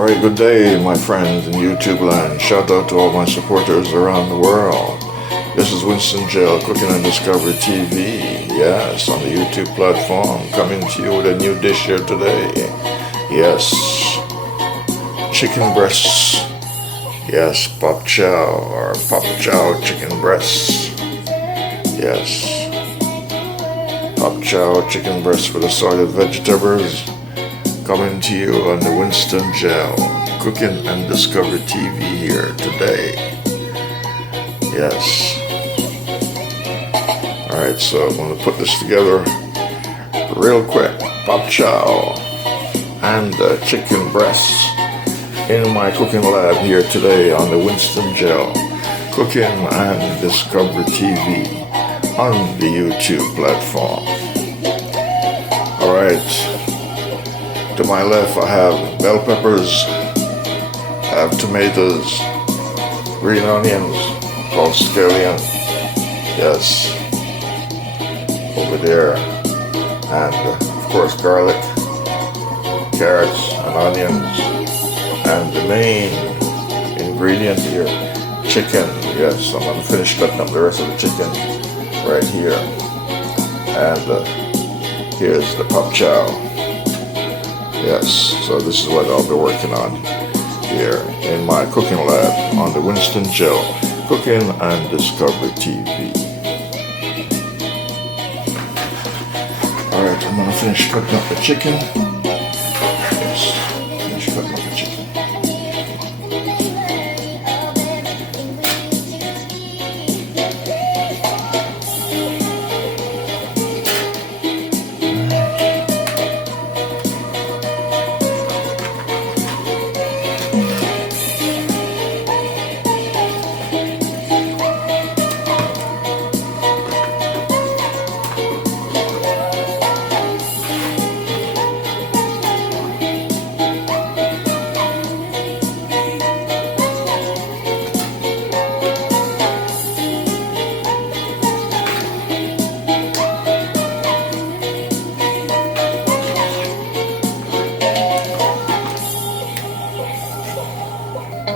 Alright, good day my friends in YouTube land. Shout out to all my supporters around the world. This is Winston Gel Cooking and Discovery TV. Yes, on the YouTube platform, coming to you with a new dish here today. Yes, chicken breasts. Yes, pop chow or pop chow chicken breasts. Yes, pop chow chicken breasts with assorted vegetables. Coming to you on the Winston Gel Cooking and Discovery TV here today. Yes. Alright, so I'm going to put this together real quick. Pop chow and chicken breasts in my cooking lab here today on the Winston Gel Cooking and Discovery TV on the YouTube platform. Alright. To my left I have bell peppers, I have tomatoes, green onions called scallion, yes, over there, and of course garlic, carrots and onions, and the main ingredient here, chicken. Yes, I'm going to finish cutting up the rest of the chicken right here, and here's the pop chow. Yes, so this is what I'll be working on here in my cooking lab on the Winston Gel Cooking and Discovery TV. Alright, I'm going to finish cutting up the chicken. Yes, finish cutting up the chicken.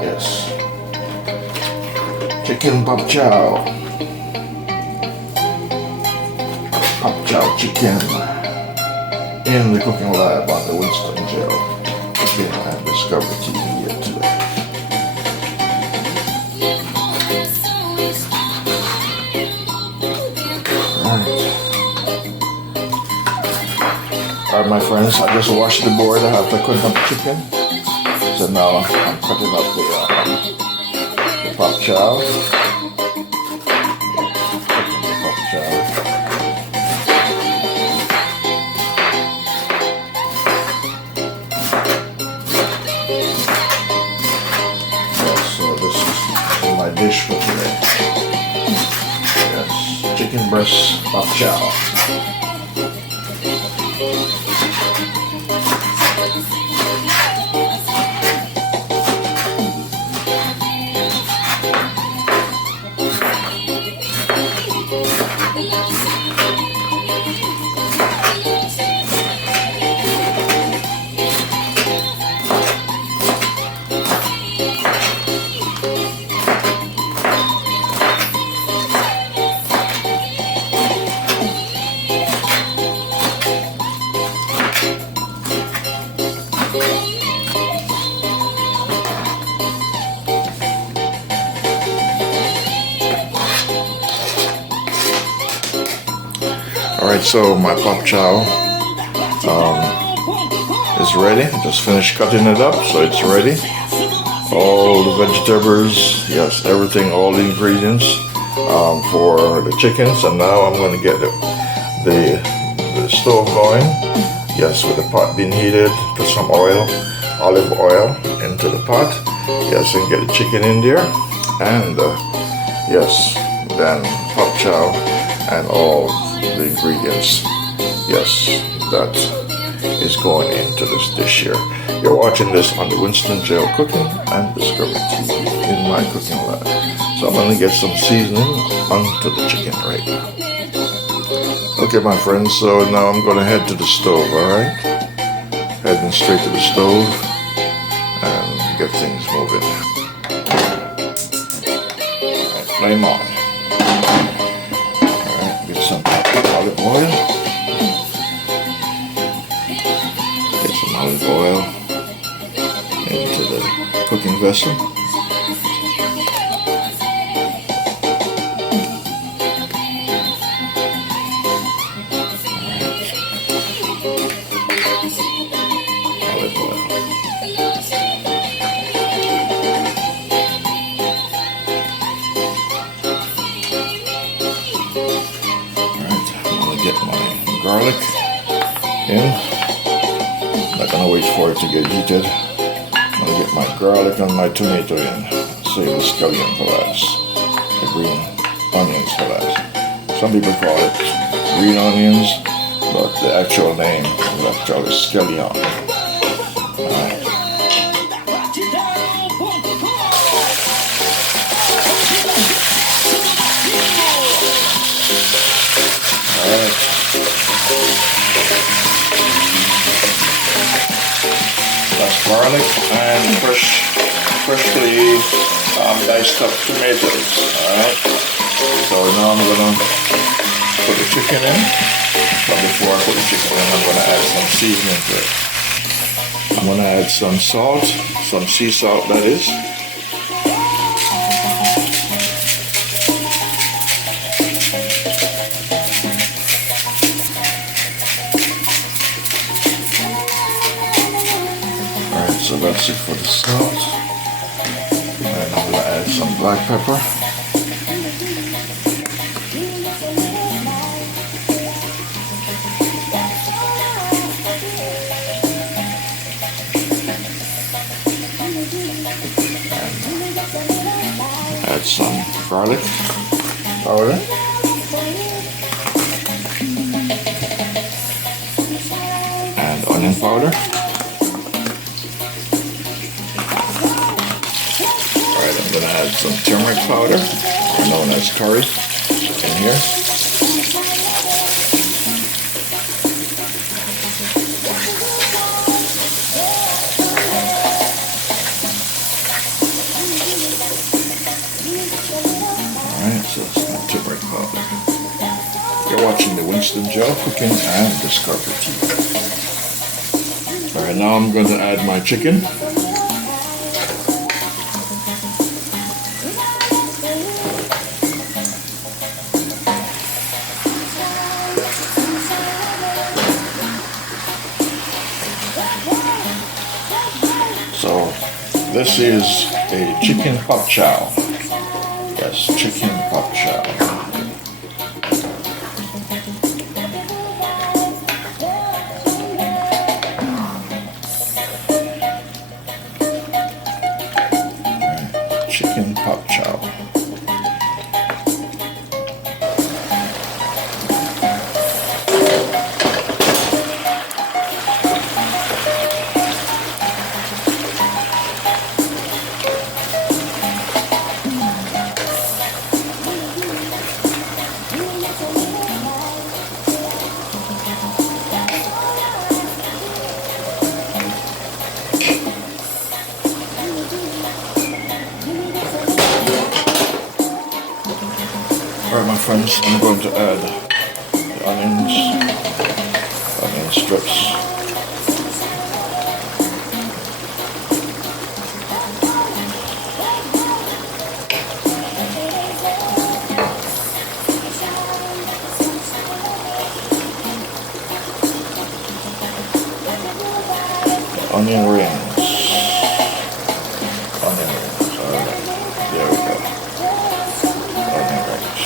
Yes, chicken pop chow chicken in the cooking lab on the Winston Gel Cooking and Discovery TV here today. Alright my friends, I just washed the board. I have to cut up chicken. So now I'm cutting up the pop chow. Yes, so this is my dish for today. Yes, chicken breast pop chow. Alright, so my pop chow is ready. Just finished cutting it up, so it's ready. All the vegetables, yes, everything, all the ingredients for the chickens. And now I'm going to get the stove going. Yes, with the pot being heated, put some oil, olive oil into the pot. Yes, and get the chicken in there. And yes, then pop chow and all the ingredients, yes, that is going into this dish here. You're watching this on the Winston Gel Cooking and Discovery TV in my cooking lab. So I'm going to get some seasoning onto the chicken right now. Okay my friends, so now I'm going to head to the stove, alright? Heading straight to the stove. And get things moving. Alright, flame on. Alright, get some olive oil. Get some olive oil into the cooking vessel. Get my garlic in. Not gonna wait for it to get heated. I'm gonna get my garlic and my tomato in. Save the scallion for last. The green onions for last. Some people call it green onions, but the actual name is actually scallion. Alright. That's garlic and freshly diced up tomatoes. Alright. So now I'm gonna put the chicken in. But before I put the chicken in, I'm gonna add some seasoning to it. I'm gonna add some salt, some sea salt that is. So that's it for the salt. And I'm going to add some black pepper. And add some garlic powder. And onion powder. I'm going to add some turmeric powder, known as curry, in here. Alright, so it's my turmeric powder. You're watching the Winston Joe Cooking and Discovery TV. Alright, now I'm going to add my chicken. So this is a chicken pot chow. Yes, chicken pot chow. Right, chicken pot chow. Alright my friends, I'm going to add the onion strips. The onion rings. Alright, there we go. Onion rings.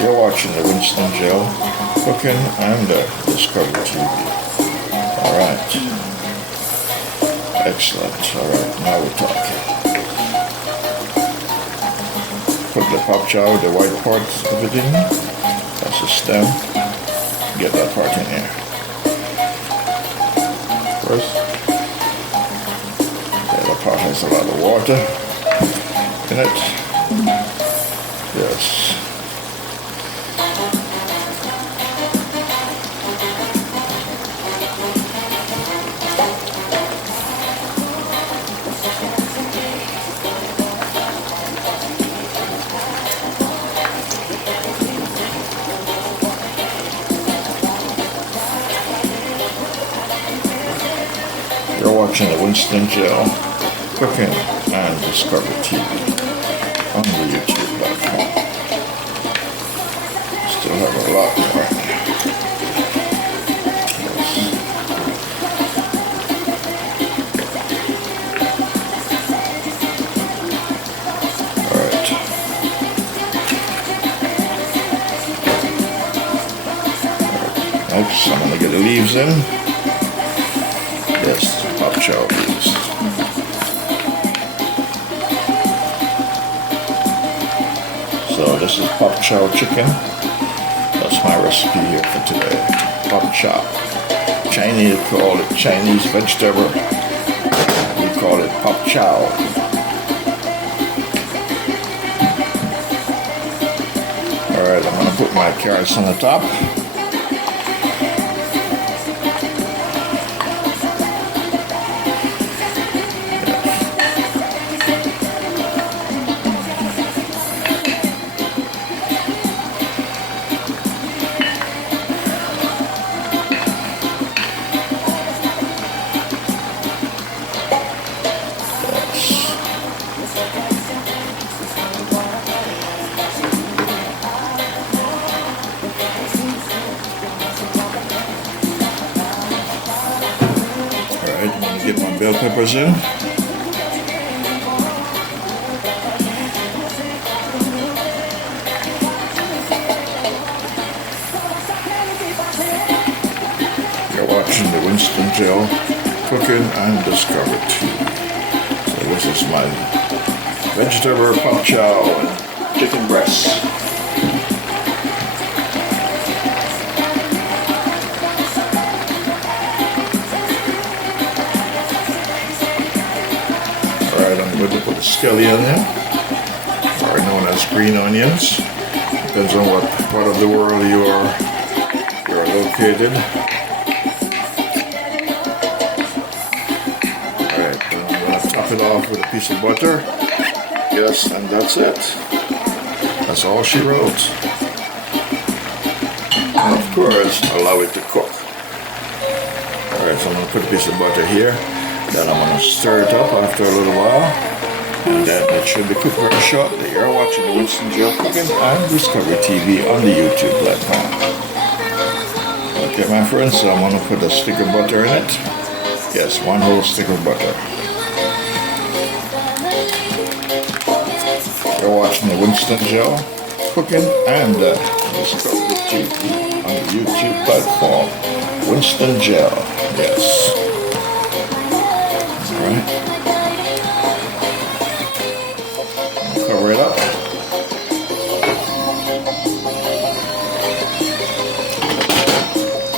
You're watching the Winston Joe Cooking and Discovery TV. Alright. Excellent. Alright, now we're talking. Put the pop chow, the white part of it in. That's the stem. Get that part in here. First. The other part has a lot of water in it. Yes. You're watching the Winston Gel Cooking and Discovery TV on the YouTube platform. Still have a lot more. Alright. Next, I'm going to get the leaves in. Yes, pop chow leaves. So this is pop chow chicken. That's my recipe here for today. Pop chow. Chinese call it Chinese vegetable. We call it pop chow. Alright, I'm going to put my carrots on the top. I'm going to get my bell peppers in. You're watching the Winston Gel Cooking and Discovery TV. So this is my vegetable pop chow and chicken breast. I'm going to put the scallion in, or known as green onions. Depends on what part of the world you are located. Alright, I'm going to top it off with a piece of butter. Yes, and that's it. That's all she wrote. And of course, allow it to cook. Alright, so I'm going to put a piece of butter here. Then I'm going to stir it up after a little while, and then it should be cooked very shortly. You're watching the Winston Gel Cooking and Discovery TV on the YouTube platform. Okay, my friends, so I'm going to put a stick of butter in it. Yes, one whole stick of butter. You're watching the Winston Gel Cooking and Discovery TV on the YouTube platform. Winston Gel, yes. Right. Cover it up.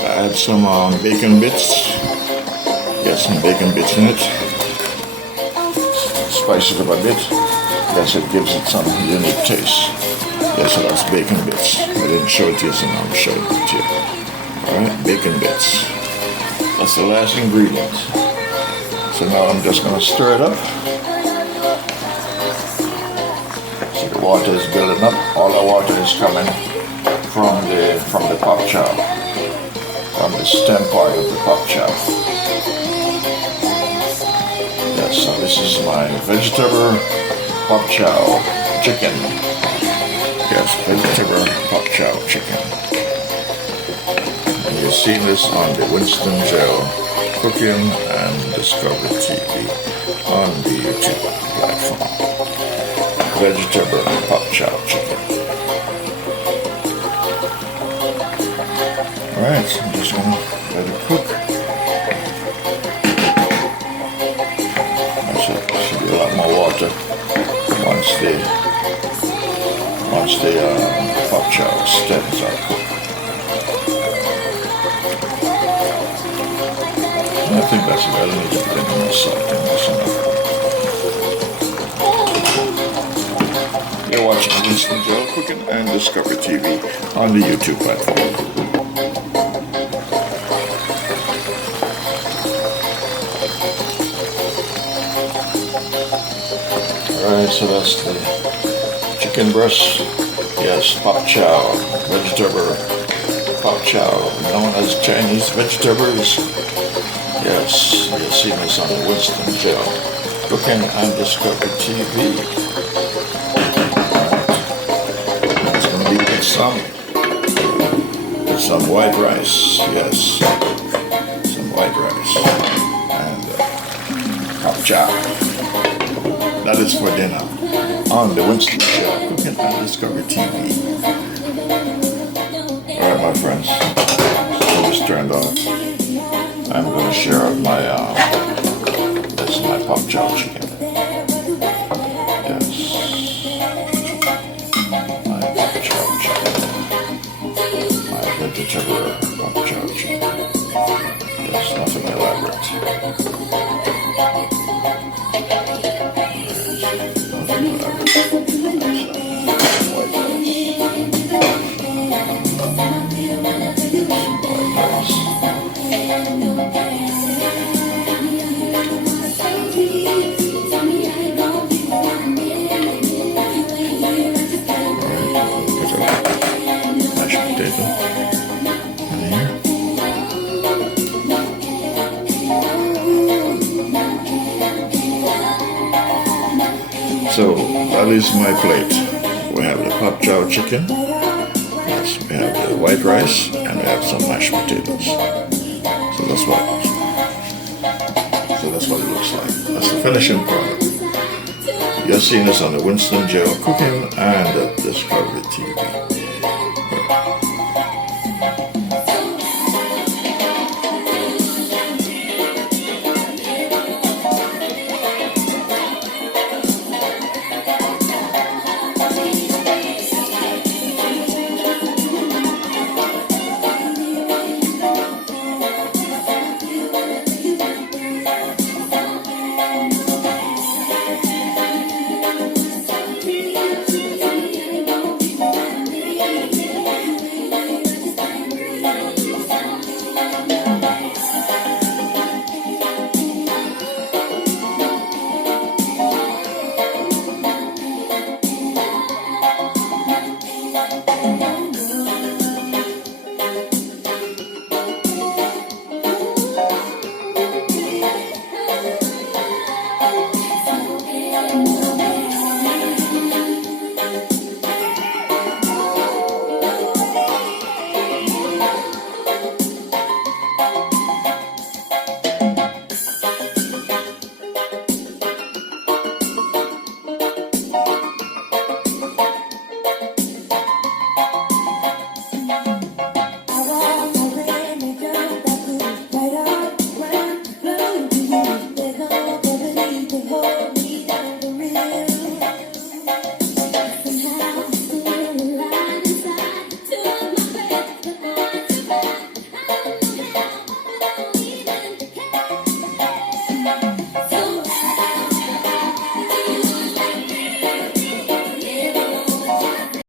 Add some bacon bits. Get some bacon bits in it. Spice it up a bit. Yes, it gives it some unique taste. Yes, so that's bacon bits. I didn't show it to you, so now I'm showing it to you. Alright, bacon bits. That's the last ingredient. So now I'm just going to stir it up. So the water is building up. All the water is coming from the pop chow, from the stem part of the pop chow. Yes, so this is my vegetable pop chow chicken. Yes, vegetable pop chow chicken. And you're seeing this on the Winston Gel Cooking and Discovery TV on the YouTube platform. Vegetable pop chow chicken. Alright, so I'm just going to let it cook. That's it. Should be a lot more water once the pop chow stems are cooked. I think that's about it. I don't need to put any more salt in this enough. You're watching Winston Gel Cooking and Discovery TV on the YouTube platform. Alright, so that's the chicken breast. Yes, pop chow, vegetable pop chow, known as Chinese vegetables. Yes, you'll see this on the Winston Gel Cooking and Discovery TV. It's going to be with some white rice. Yes, some white rice and chow. That is for dinner on the Winston Gel Cooking and Discovery TV. Alright, my friends, stove is turned off. I'm going to share out my, this is my pop chow chicken. Yes. My pop chow chicken. My vegetable pop chow chicken. Yes, nothing elaborate. Nothing elaborate. White rice. So that is my plate. We have the pop chow chicken, yes, we have the white rice, and we have some mashed potatoes. So that's what it looks like. That's the finishing product. You're seeing this on the Winston Gel Cooking and Discovery TV.